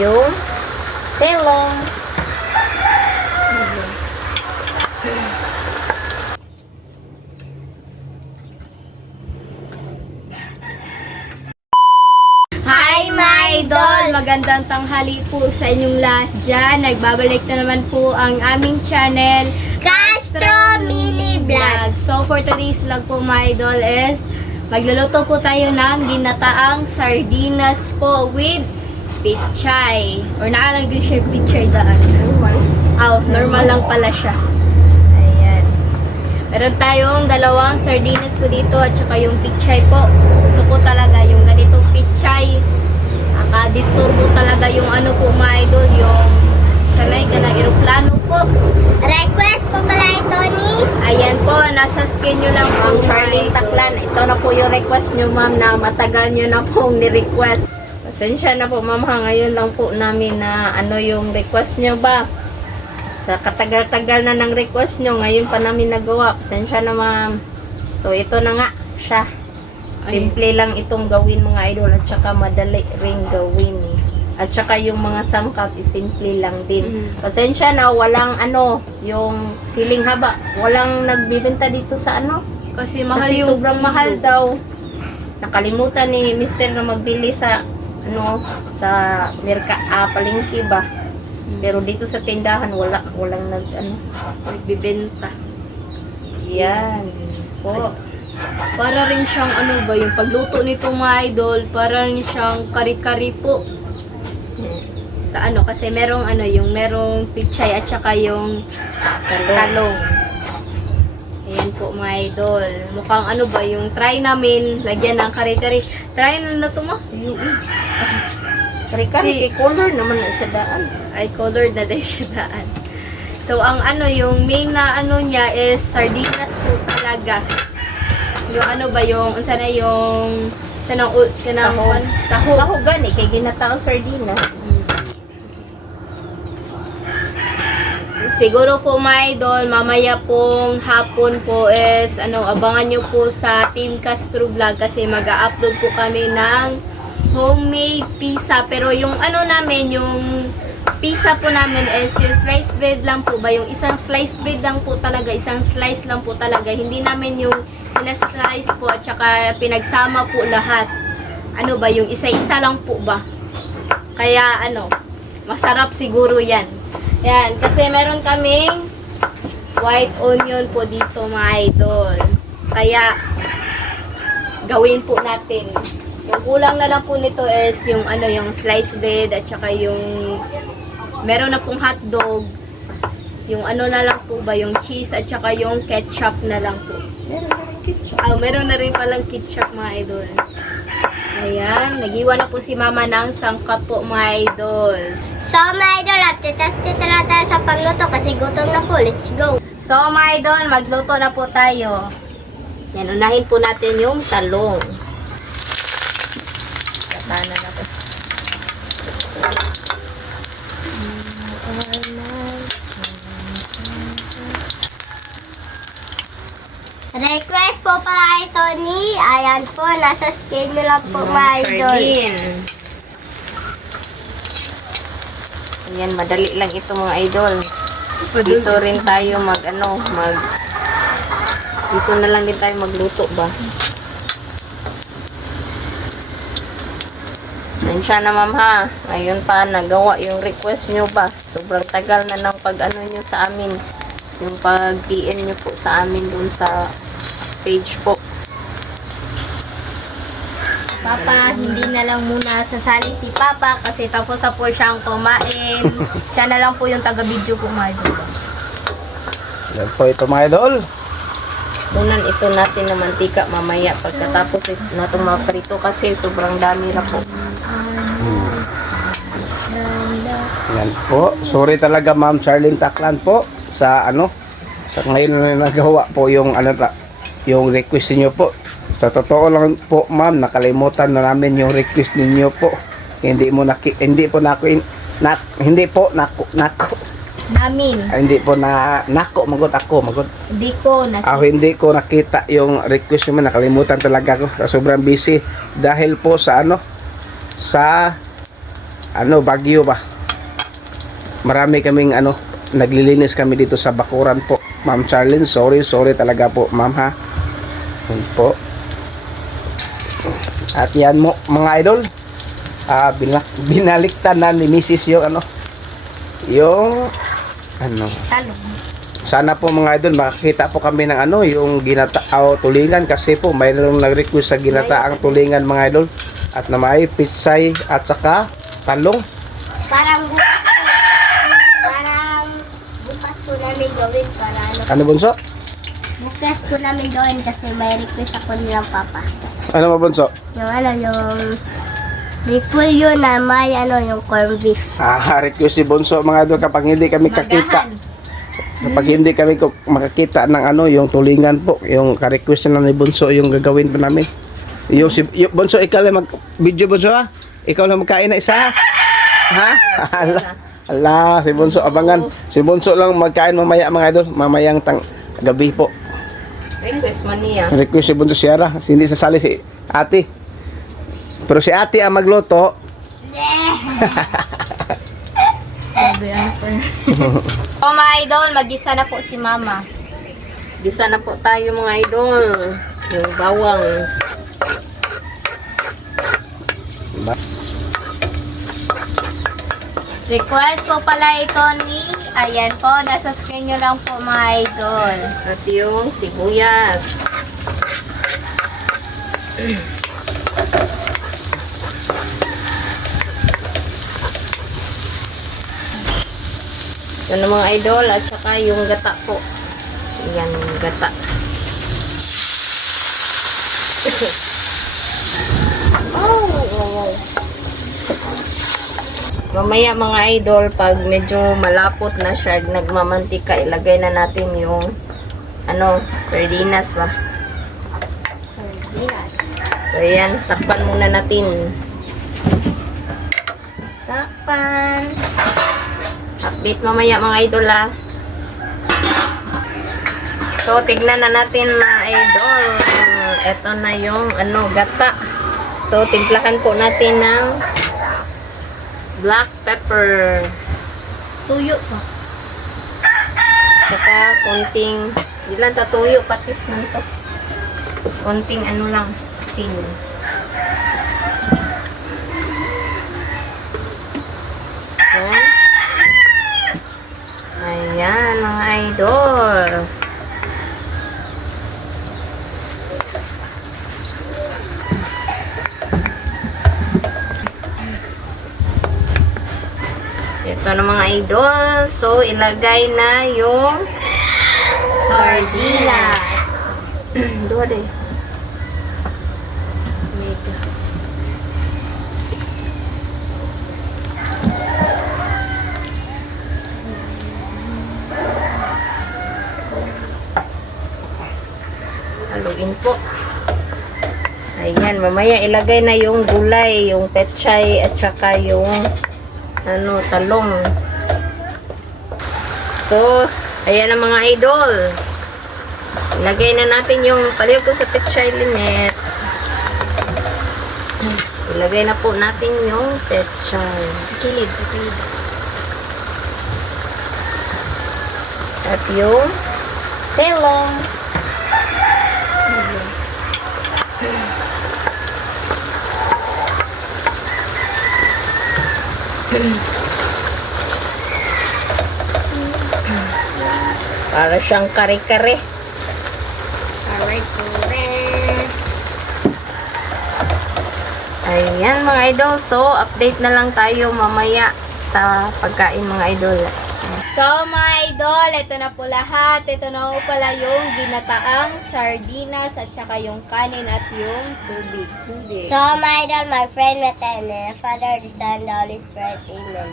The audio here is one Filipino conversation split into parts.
yung selong. Hi my idol! Magandang tanghali po sa inyong lahat dyan. Nagbabalik na naman po ang aming channel, Castro Mini Vlog. So for today's vlog po my idol is magluluto po tayo ng ginataang sardinas po with pichay. Or nakalagay siya pichay daan. Normal lang pala siya. Ayan. Meron tayong dalawang sardinas po dito at saka yung pichay po. Gusto ko talaga yung ganitong pichay. Nakadisturbo talaga yung ano po mga idol, yung sanay ka ng aeroplano po. Request po pala ito ni... Ayan po, nasa skin nyo lang ang Charlene Taclan. Ito na po yung request nyo ma'am na matagal nyo na pong ni-request. Pasensya na po ma'am ha, ngayon lang po namin na ano yung request nyo ba. Sa katagal-tagal na ng request nyo, ngayon pa namin nagawa. Pasensya na ma'am. So ito na nga siya. Simple lang itong gawin mga idol at saka madali ring gawin. At saka yung mga sangkap is simple lang din. Pasensya na, walang ano, yung siling haba. Walang nagbibenta dito sa ano. Kasi mahal Kasi yung sobrang mahal daw. Nakalimutan ni Mr. na magbili sa ano, sa palengke ba. Pero dito sa tindahan walang nagbibenta. Yan. Po. Para rin siyang ano ba, yung pagluto nito mga idol, para rin siyang kari-kari po. Sa ano, kasi merong ano, yung merong pichay at saka yung talong. Ayan po mga idol. Mukhang ano ba, yung try namin, lagyan ng kari-kari. Try na to mo? Kari-kari, color naman na siya daan. Ay, colored na din siya daan. So, ang ano, yung main na ano niya is sardinas po talaga. Yung ano ba, yung, unsa na yung, Sahog. sahog. Sahog gani, kay ginataang sardinas. Siguro po mga idol, mamaya pong hapon po is, abangan nyo po sa Team Castro Vlog kasi mag-upload po kami ng homemade pizza. Pero yung ano namin, yung pizza po namin is yung sliced bread lang po ba? Yung isang sliced bread lang po talaga, isang slice lang po talaga. Hindi namin yung sinaslice po at saka pinagsama po lahat. Ano ba, yung isa-isa lang po ba? Kaya masarap siguro yan. Yan, kasi meron kaming white onion po dito mga idol. Kaya, gawin po natin. Yung kulang na lang po nito is yung yung sliced bread at saka yung meron na pong hotdog. Yung na lang po ba, yung cheese at saka yung ketchup na lang po. Meron na rin ketchup. Meron na rin palang ketchup mga idol. Ayan, nagiwan na po si mama ng sangkap po mga idol. So mga idol, test na tayo sa pagluto kasi gutom na po. Let's go! So mga idol, magluto na po tayo. Yan, unahin po natin yung talong. Katana na po. Request po pala ito ni... Ayan po, nasa screen nyo lang po mga idol. Ayan, madali lang ito mga idol. Dito rin tayo dito na lang din tayo magluto ba. Sensya na ma'am ha. Ngayon pa nagawa yung request nyo ba. Sobrang tagal na ng nyo sa amin. Yung pag-PM nyo po sa amin dun sa page po. Papa, hindi na lang muna sasali si Papa kasi tapos na po siyang kumain. Siya na lang po yung taga-video po mga idol. Yan po ito mga idol. Tunan ito natin na mantika mamaya pagkatapos na itong maprito kasi sobrang dami na po. Yan po. Sorry talaga Ma'am Charlene Taclan po sa sa ngayon na nagawa po yung yung request niyo po. Sa totoo lang po ma'am, nakalimutan na namin yung request ninyo po. Hindi po hindi ko nakita yung request mo, nakalimutan talaga ako. Sobrang busy dahil po sa sa Baguio ba. Marami kaming naglilinis kami dito sa bakuran po. Ma'am Charlene, sorry talaga po, ma'am ha. Yun po. At yan mo mga idol. Binaliktan na ni Mrs. yung Talong. sana po mga idol makakita po kami ng yung tulingan kasi po mayroong nag-request sa ginataang tulingan mga idol at na may pitsay at saka talong. Parang bukas po namin gawin para Ano bunso? bukas po namin gawin kasi may request ako nilang papa. Ano mo bunso? Yung repolyo na may yung corned beef. Request si bunso mga idol kapag hindi kami kakita. Kapag hindi kami makakita ng yung tulingan po, yung ka-request na ni bunso yung gagawin pa namin. Yung bunso, ikaw lang mag-video bunso ha? Ikaw lang magkain na isa ha? Ala, si bunso abangan. Si bunso lang magkain mamaya mga idol, mamayang gabi po. Request man niya. Request si bunso Sierra, hindi sasali si ate. Pero si ate ang magluto. Mga idol, mag-isa na po si mama. Gisa na po tayo mga idol. Yung bawang. Request po pala ito ni, ayan po, nasa screen nyo lang po mga idol. At yung sibuyas. Ito na mga idol at saka yung gata po. Ayan, gata. Mamaya mga idol, pag medyo malapot na siya, nagmamantika, ilagay na natin yung sardinas ba? Sardinas. So ayan, takpan muna natin. Takpan. Update mamaya mga idol ah. So tignan na natin mga idol. Ito na yung gata. So timplahan po natin ng black pepper. Tuyo po. Saka konting, di lang tatuyo, patis man to. Konting lang, asin. Ayan. Ayan mga idol. Ito na mga idol. So, ilagay na yung sardinas. Dua deh. Mega. Haluin po. Ayan, mamaya ilagay na yung gulay, yung pechay at saka yung talong. So, ayan ang mga idol. Ilagay na natin yung paliw ko sa pechay linet. Ilagay na po natin yung pechay. Kilid. At yung Telong. para siyang kare-kare. Ayan mga idol. So, update na lang tayo mamaya sa pagkain mga idol. So mga idol, ito na po lahat. Ito na po pala yung ginataang sardinas at saka yung kanin at yung tubig. So, my idol, my friend, with the Father, the Son, the Holy Spirit, Amen.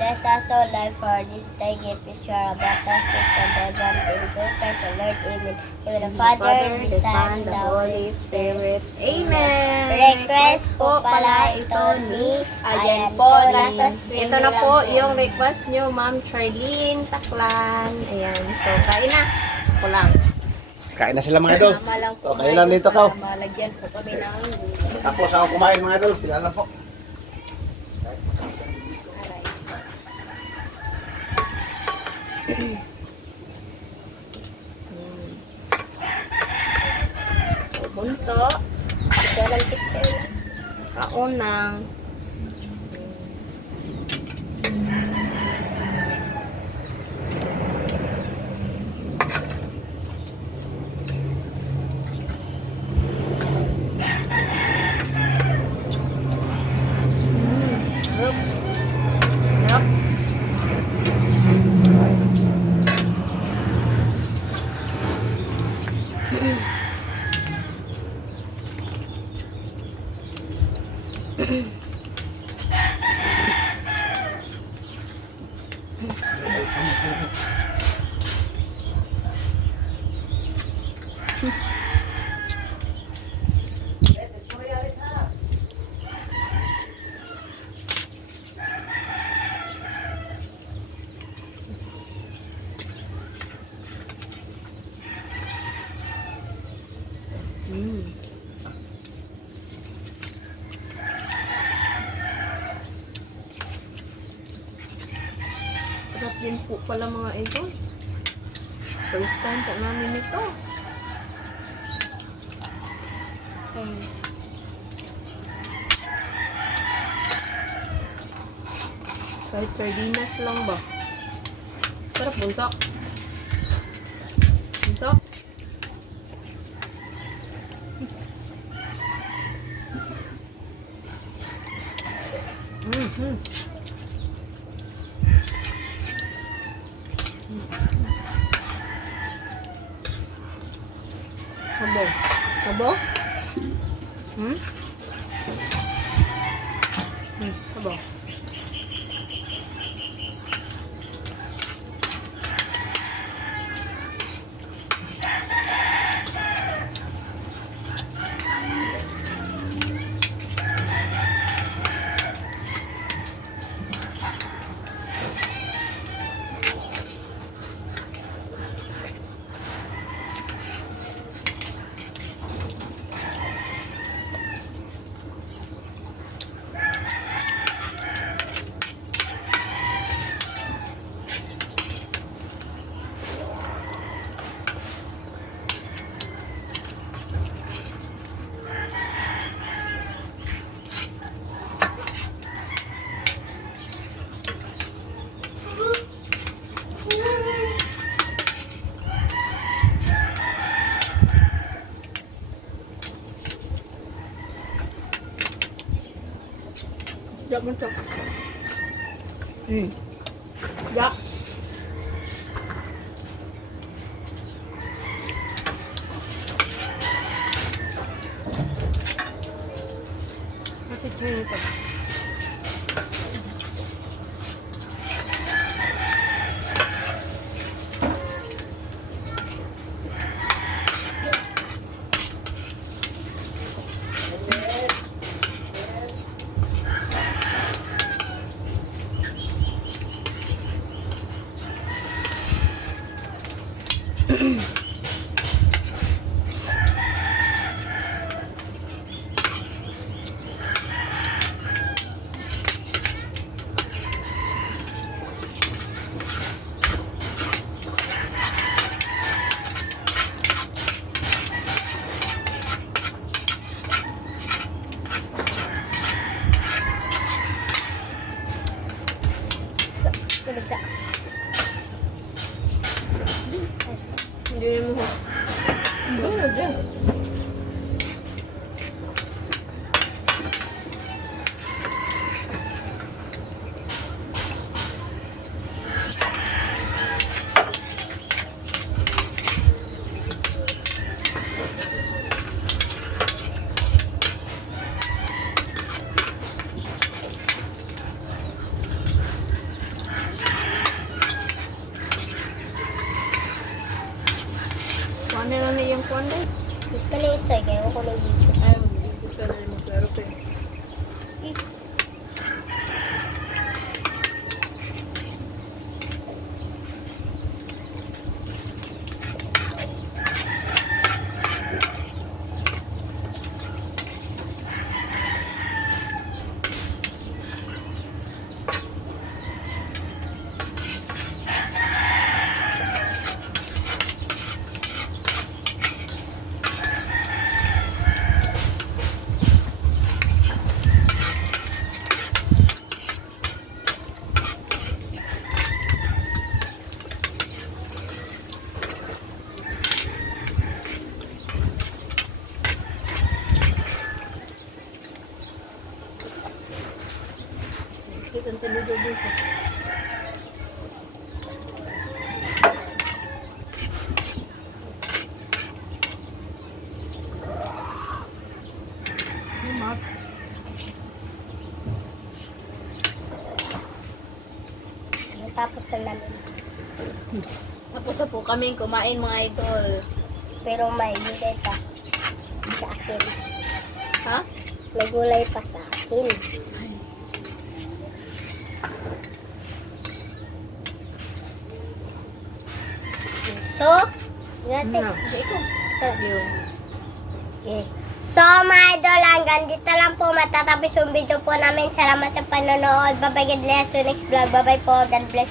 Bless us, O Lord, for this day, give us your about us from heaven, in good Christ, O Lord, Amen. In the Father, the Son, the Holy Spirit, Amen. Request po pala ito ni, Ayan po, nasa screen Ito na lang po yung request nyo, Ma'am Charlene Taklan. Ayan. So, kain na. Ako lang. Kain na sila mga idol. Tama lang po. Okay lang dito ka. Malagyan po kami ng Tapos ako kumain mga idol, sila na po. Bunso, Ito lang picture. kaunang. Yup. Sarap din po pala mga idol. First time po namin ito. Kahit sardinas lang ba? Sarap bunso. Bunso. Mm-hmm. Sabo. Sabo? Hmm? Sabo. Isda mo ito. Isda. Kapit siya nito. Hindi mo. Oo, dyan. Kuha na lang yung kuha na. Ito na isa, kaya ako nag-video. Ay, dito siya na yung pero pero. Tapos na po kami kumain mga idol. Pero may gulay pa sa akin. Ha? May gulay pa sa akin. So, gati. Okay. So, mga idol, hanggang dito lang po matatapos yung video po namin. Salamat sa panonood. Bye-bye, God bless you next vlog. Bye-bye po. God bless.